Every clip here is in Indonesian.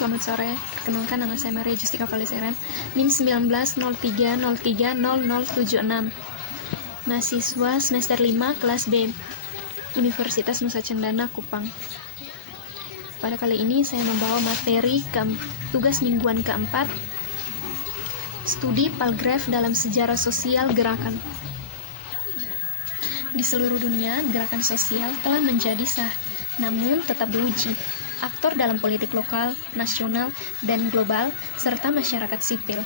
selamat sore. Perkenalkan, nama saya Maria Justika Valiseren, NIM 1903030076. Mahasiswa semester 5 kelas B, Universitas Nusa Cendana, Kupang. Pada kali ini saya membawa materi tugas mingguan keempat, studi Palgrave dalam sejarah sosial gerakan. Di seluruh dunia, gerakan sosial telah menjadi sah, namun tetap diuji. Aktor dalam politik lokal, nasional, dan global, serta masyarakat sipil.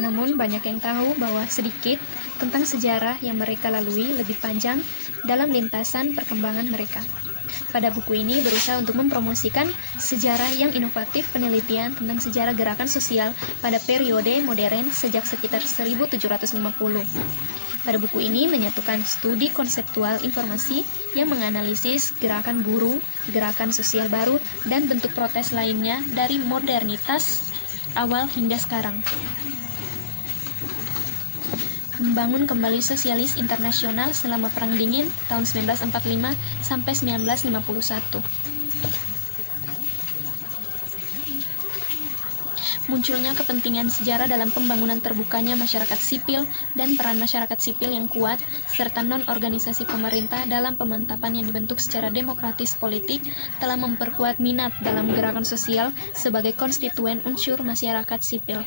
Namun banyak yang tahu bahwa sedikit tentang sejarah yang mereka lalui lebih panjang dalam lintasan perkembangan mereka. Pada buku ini berusaha untuk mempromosikan sejarah yang inovatif, penelitian tentang sejarah gerakan sosial pada periode modern sejak sekitar 1750. Pada buku ini menyatukan studi konseptual informasi yang menganalisis gerakan buruh, gerakan sosial baru, dan bentuk protes lainnya dari modernitas awal hingga sekarang. Membangun kembali sosialis internasional selama Perang Dingin tahun 1945 sampai 1951. Munculnya kepentingan sejarah dalam pembangunan terbukanya masyarakat sipil dan peran masyarakat sipil yang kuat, serta non-organisasi pemerintah dalam pemantapan yang dibentuk secara demokratis politik telah memperkuat minat dalam gerakan sosial sebagai konstituen unsur masyarakat sipil.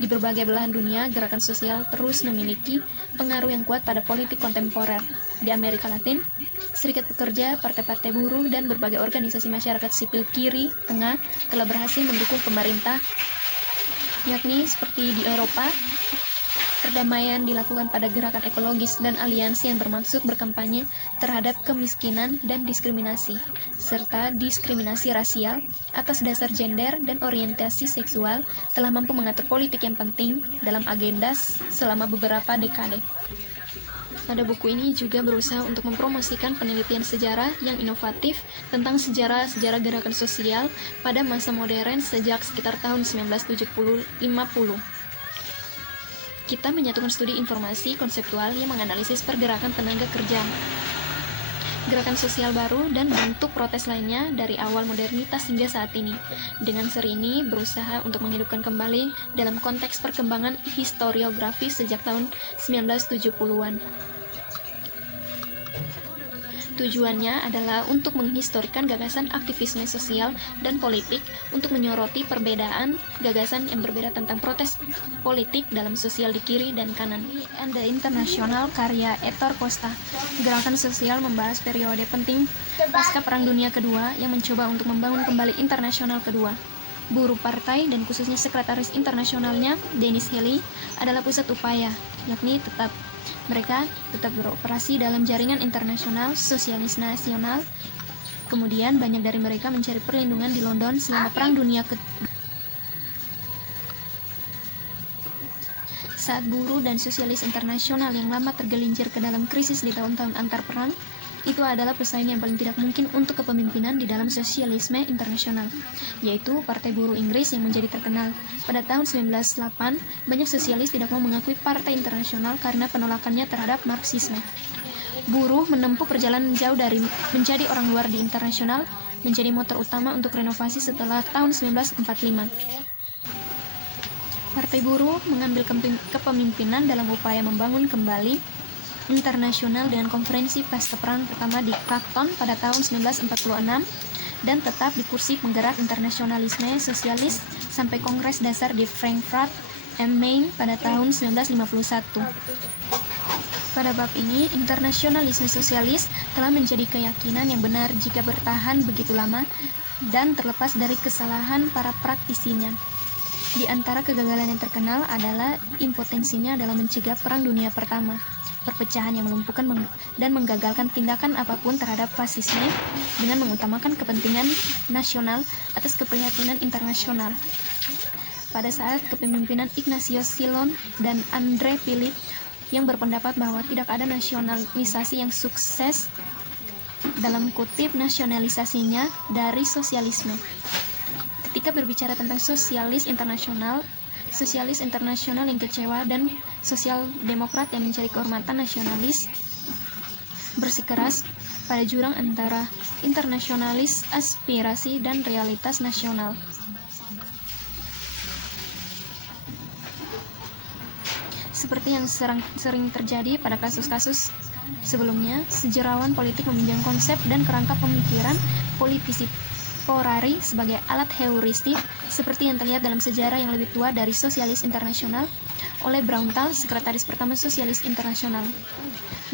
Di berbagai belahan dunia, gerakan sosial terus memiliki pengaruh yang kuat pada politik kontemporer. Di Amerika Latin, serikat pekerja, partai-partai buruh, dan berbagai organisasi masyarakat sipil kiri, tengah telah berhasil mendukung pemerintah, yakni seperti di Eropa, perdamaian dilakukan pada gerakan ekologis dan aliansi yang bermaksud berkampanye terhadap kemiskinan dan diskriminasi, serta diskriminasi rasial atas dasar gender dan orientasi seksual telah mampu mengatur politik yang penting dalam agenda selama beberapa dekade. Pada buku ini juga berusaha untuk mempromosikan penelitian sejarah yang inovatif tentang sejarah-sejarah gerakan sosial pada masa modern sejak sekitar tahun 1950. Kita menyatukan studi informasi konseptual yang menganalisis pergerakan tenaga kerja, gerakan sosial baru, dan bentuk protes lainnya dari awal modernitas hingga saat ini. Dengan seri ini berusaha untuk menghidupkan kembali dalam konteks perkembangan historiografi sejak tahun 1970-an. Tujuannya adalah untuk menghistorikan gagasan aktivisme sosial dan politik, untuk menyoroti perbedaan gagasan yang berbeda tentang protes politik dalam sosial di kiri dan kanan. And the International karya Ettore Costa. Gerakan sosial membahas periode penting pasca Perang Dunia Kedua yang mencoba untuk membangun kembali internasional kedua. Buruh partai dan khususnya sekretaris internasionalnya, Denis Healey, adalah pusat upaya, yakni mereka tetap beroperasi dalam jaringan internasional sosialis nasional. Kemudian banyak dari mereka mencari perlindungan di London selama Perang Dunia Kedua. Saat buruh dan sosialis internasional yang lama tergelincir ke dalam krisis di tahun-tahun antar perang, itu adalah pesaing yang paling tidak mungkin untuk kepemimpinan di dalam sosialisme internasional, yaitu Partai Buruh Inggris yang menjadi terkenal. Pada tahun 1908, banyak sosialis tidak mau mengakui Partai Internasional karena penolakannya terhadap Marxisme. Buruh menempuh perjalanan jauh dari menjadi orang luar di internasional, menjadi motor utama untuk renovasi setelah tahun 1945. Partai Buruh mengambil kepemimpinan dalam upaya membangun kembali internasional dengan konferensi pasca perang pertama di Clacton pada tahun 1946 dan tetap di kursi penggerak internasionalisme sosialis sampai Kongres Dasar di Frankfurt am Main pada tahun 1951. Pada bab ini, internasionalisme sosialis telah menjadi keyakinan yang benar jika bertahan begitu lama dan terlepas dari kesalahan para praktisinya. Di antara kegagalan yang terkenal adalah impotensinya dalam mencegah Perang Dunia Pertama, perpecahan yang melumpuhkan dan menggagalkan tindakan apapun terhadap fasisme dengan mengutamakan kepentingan nasional atas keprihatinan internasional. Pada saat kepemimpinan Ignatius Silon dan André Philipp yang berpendapat bahwa tidak ada nasionalisasi yang sukses dalam kutip nasionalisasinya dari sosialisme. Ketika berbicara tentang sosialis internasional yang kecewa dan sosial demokrat yang mencari kehormatan nasionalis bersikeras pada jurang antara internasionalis aspirasi dan realitas nasional. Seperti yang sering terjadi pada kasus-kasus sebelumnya, sejarawan politik meminjam konsep dan kerangka pemikiran politisi Porari sebagai alat heuristik, seperti yang terlihat dalam sejarah yang lebih tua dari Sosialis Internasional oleh Braunthal, sekretaris pertama Sosialis Internasional.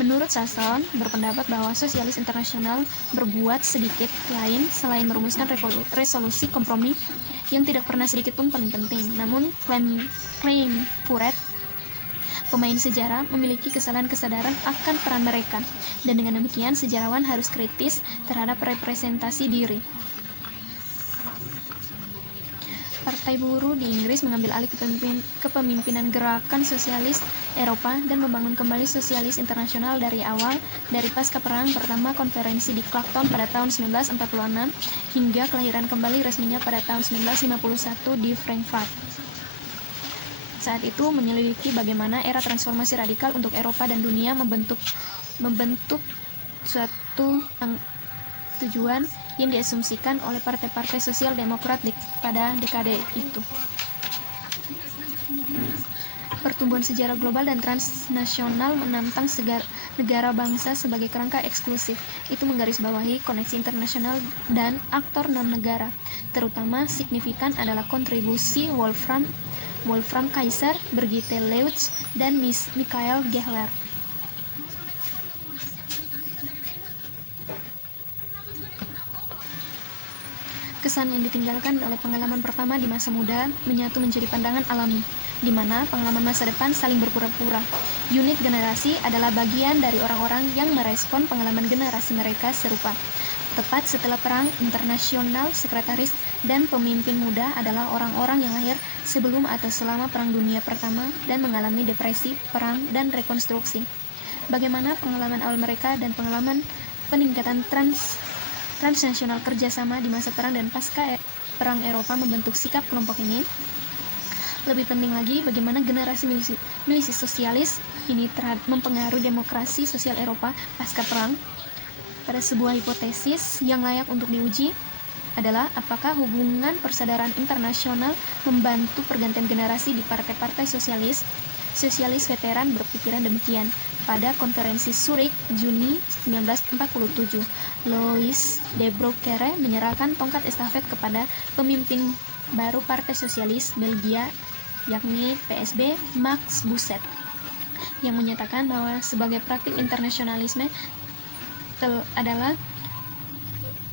Menurut Sasson, berpendapat bahwa Sosialis Internasional berbuat sedikit lain selain merumuskan resolusi kompromi yang tidak pernah sedikit pun paling penting. Namun, klaim Furet, pemain sejarah, memiliki kesadaran akan peran mereka, dan dengan demikian sejarawan harus kritis terhadap representasi diri. Partai Buruh di Inggris mengambil alih kepemimpinan gerakan sosialis Eropa dan membangun kembali sosialis internasional dari awal, dari pasca perang pertama konferensi di Clacton pada tahun 1946 hingga kelahiran kembali resminya pada tahun 1951 di Frankfurt. Saat itu menyelidiki bagaimana era transformasi radikal untuk Eropa dan dunia membentuk suatu tujuan yang diasumsikan oleh partai-partai sosial demokrat pada dekade itu. Pertumbuhan sejarah global dan transnasional menantang negara bangsa sebagai kerangka eksklusif. Itu menggarisbawahi koneksi internasional dan aktor non-negara. Terutama signifikan adalah kontribusi Wolfram Kaiser, Brigitte Leutz, dan Michael Gehler. Kesan yang ditinggalkan oleh pengalaman pertama di masa muda menyatu menjadi pandangan alami, di mana pengalaman masa depan saling berpura-pura. Unit generasi adalah bagian dari orang-orang yang merespon pengalaman generasi mereka serupa. Tepat setelah Perang Internasional, sekretaris dan pemimpin muda adalah orang-orang yang lahir sebelum atau selama Perang Dunia Pertama dan mengalami depresi, perang, dan rekonstruksi. Bagaimana pengalaman awal mereka dan pengalaman peningkatan transnasional kerjasama di masa perang dan pasca perang Eropa membentuk sikap kelompok ini. Lebih penting lagi, bagaimana generasi milisi sosialis ini mempengaruhi demokrasi sosial Eropa pasca perang. Pada sebuah hipotesis yang layak untuk diuji adalah apakah hubungan persadaran internasional membantu pergantian generasi di partai-partai sosialis veteran berpikiran demikian. Pada konferensi Zurich Juni 1947, Louis de Broglie menyerahkan tongkat estafet kepada pemimpin baru Partai Sosialis Belgia, yakni PSB, Max Busset, yang menyatakan bahwa sebagai praktik internasionalisme adalah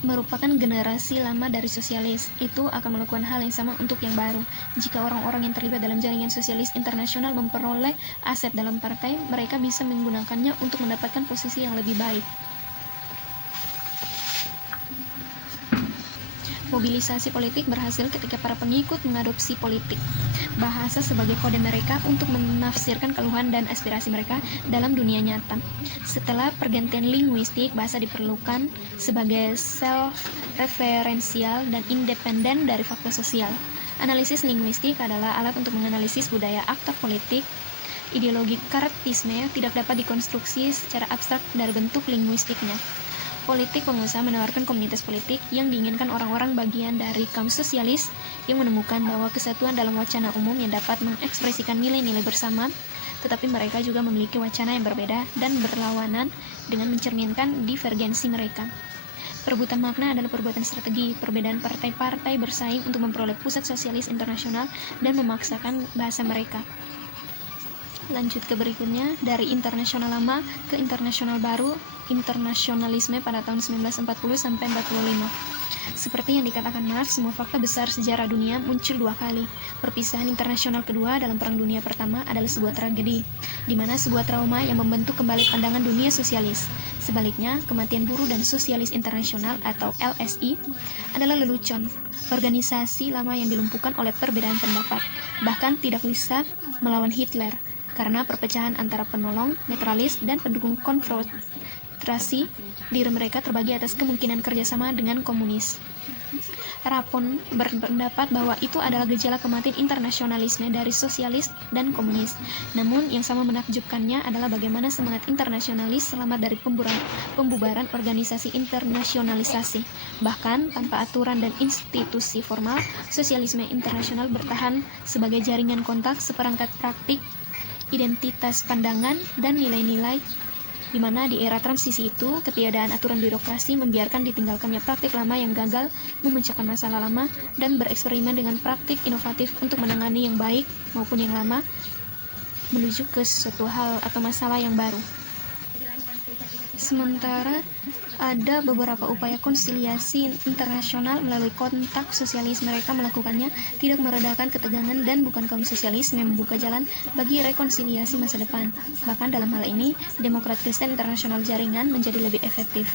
merupakan generasi lama dari sosialis, itu akan melakukan hal yang sama untuk yang baru. Jika orang-orang yang terlibat dalam jaringan sosialis internasional memperoleh aset dalam partai, mereka bisa menggunakannya untuk mendapatkan posisi yang lebih baik. Mobilisasi politik berhasil ketika para pengikut mengadopsi politik bahasa sebagai kode mereka untuk menafsirkan keluhan dan aspirasi mereka dalam dunia nyata. Setelah pergantian linguistik, bahasa diperlukan sebagai self-referensial dan independen dari fakta sosial. Analisis linguistik adalah alat untuk menganalisis budaya aktor politik. Ideologi Kartisme tidak dapat dikonstruksi secara abstrak dari bentuk linguistiknya. Politik pengusaha menawarkan komunitas politik yang diinginkan orang-orang bagian dari kaum sosialis yang menemukan bahwa kesatuan dalam wacana umum yang dapat mengekspresikan nilai-nilai bersama, tetapi mereka juga memiliki wacana yang berbeda dan berlawanan dengan mencerminkan divergensi mereka. Perebutan makna adalah perbuatan strategi. Perbedaan partai-partai bersaing untuk memperoleh pusat sosialis internasional dan memaksakan bahasa mereka. Lanjut ke berikutnya, dari internasional lama ke internasional baru, internasionalisme pada tahun 1940 sampai 45. Seperti yang dikatakan Marx, semua fakta besar sejarah dunia muncul dua kali. Perpisahan internasional kedua dalam Perang Dunia Pertama adalah sebuah tragedi, di mana sebuah trauma yang membentuk kembali pandangan dunia sosialis. Sebaliknya, kematian Buruh dan Sosialis Internasional atau LSI adalah lelucon, organisasi lama yang dilumpuhkan oleh perbedaan pendapat, bahkan tidak bisa melawan Hitler, karena perpecahan antara penolong, netralis, dan pendukung konfrontasi diri mereka terbagi atas kemungkinan kerjasama dengan komunis. Rapon berpendapat bahwa itu adalah gejala kematian internasionalisme dari sosialis dan komunis. Namun, yang sama menakjubkannya adalah bagaimana semangat internasionalis selamat dari pembubaran organisasi internasionalisasi. Bahkan, tanpa aturan dan institusi formal, sosialisme internasional bertahan sebagai jaringan kontak seperangkat praktik identitas pandangan, dan nilai-nilai, di mana di era transisi itu, ketiadaan aturan birokrasi membiarkan ditinggalkannya praktik lama yang gagal memecahkan masalah lama dan bereksperimen dengan praktik inovatif untuk menangani yang baik maupun yang lama menuju ke suatu hal atau masalah yang baru. Sementara ada beberapa upaya konsiliasi internasional melalui kontak sosialis, mereka melakukannya tidak meredakan ketegangan dan bukan kaum sosialis yang membuka jalan bagi rekonsiliasi masa depan. Bahkan dalam hal ini, Demokrat Kristen Internasional Jaringan menjadi lebih efektif.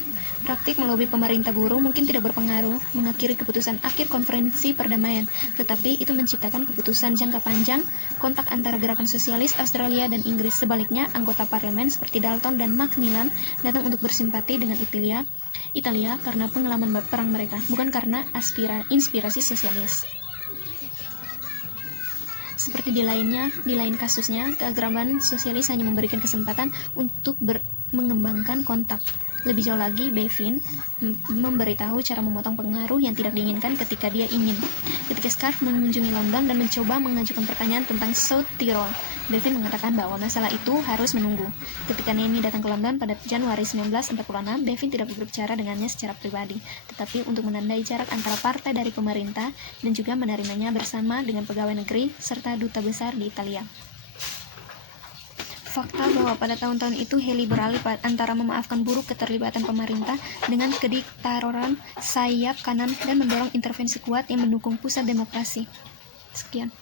Praktik melobi pemerintah buruh mungkin tidak berpengaruh mengakhiri keputusan akhir konferensi perdamaian, tetapi itu menciptakan keputusan jangka panjang kontak antara gerakan sosialis Australia dan Inggris. Sebaliknya, anggota parlemen seperti Dalton dan Macmillan datang untuk bersimpati dengan Italia karena pengalaman perang mereka, bukan karena inspirasi sosialis. Seperti di lain kasusnya, keagraman sosialis hanya memberikan kesempatan untuk mengembangkan kontak. Lebih jauh lagi, Bevin memberitahu cara memotong pengaruh yang tidak diinginkan ketika dia ingin. Ketika Scarf mengunjungi London dan mencoba mengajukan pertanyaan tentang South Tyrol, Bevin mengatakan bahwa masalah itu harus menunggu. Ketika Nemi datang ke London pada Januari 1946, Bevin tidak berbicara dengannya secara pribadi, tetapi untuk menandai jarak antara partai dari pemerintah dan juga menerimanya bersama dengan pegawai negeri serta duta besar di Italia. Fakta bahwa pada tahun-tahun itu Heli beralih antara memaafkan buruk keterlibatan pemerintah dengan kediktatoran sayap kanan dan mendorong intervensi kuat yang mendukung pusat demokrasi. Sekian.